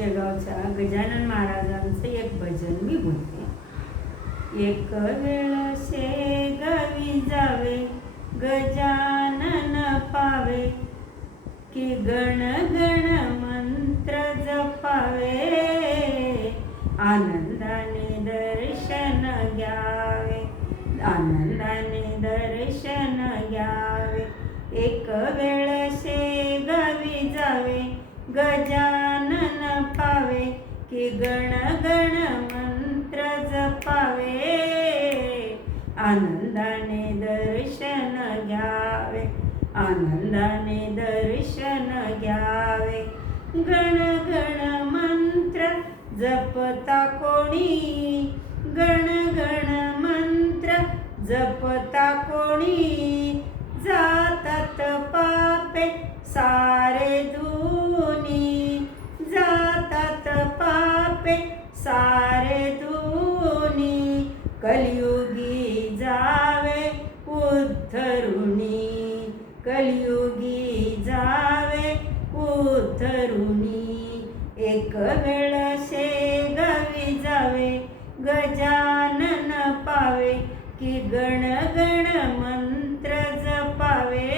शेगावच्या गजानन महाराजांचं एक भजन मी बोलते एक वेळ शेगावी जावे गजानन पावे की गण गण मंत्र जपावे आनंदाने दर्शन घ्यावे आनंदाने दर्शन घ्यावे. एक वेळ शेगावी जावे गजान पावे की गण गण मंत्र जपावे. आनंदाने दर्शन घ्यावे आनंदाने दर्शन घ्यावे. गण गण मंत्र जपता कोणी? गण गण मंत्र जपता कोणी? कलियुगी जावे उद्धरुणी कलियुगी जावे उद्धरुणी एक वेळ शेगावी जावे गजानन पावे की गण गण मंत्र जपावे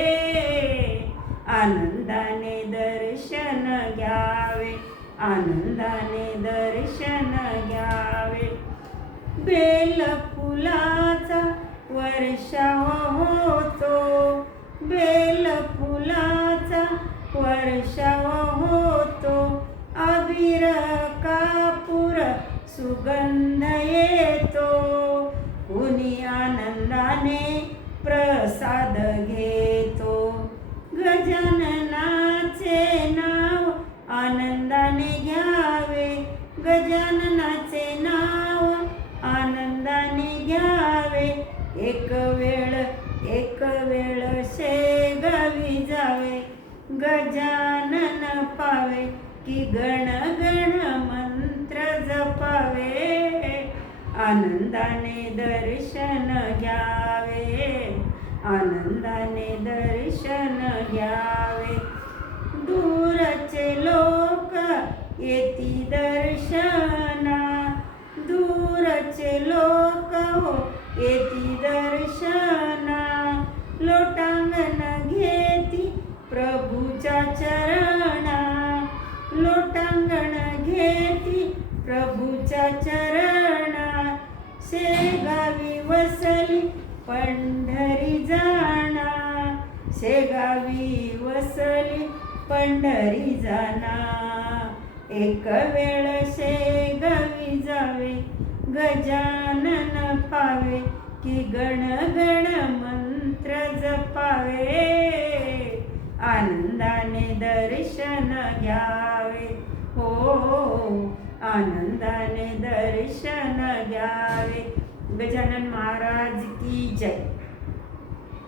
आनंदाने दर्शन घ्यावे आनंदाने दर्शन घ्यावे. बेल फुलाचा वर्षाव होतो. बेल फुलाचा वर्षाव होतो. अबीर कापूर सुगंध येतो. कुणी आनंदाने प्रसाद घेतो. गजाननाचे नाव आनंदाने घ्यावे. गजानन एक वेळ एक वेळ शेगावी जावे गजानन पावे की गण गण मंत्र जपावे आनंदाने दर्शन घ्यावे आनंदाने दर्शन घ्यावे. दूरचे लोक येती दर लोटांगण घेती प्रभूच्या चरणा. लोटांगण घेती प्रभूच्या चरणा. शेगावी वसली पंढरी जाणा. शेगावी वसली पंढरी जाणा. एक वेळ शेगावी जावे गजानन पावे की गण गण मन जपावे आनंदाने दर्शन घ्यावे. हो आनंदाने दर्शन घ्यावे. गजानन महाराज की जय.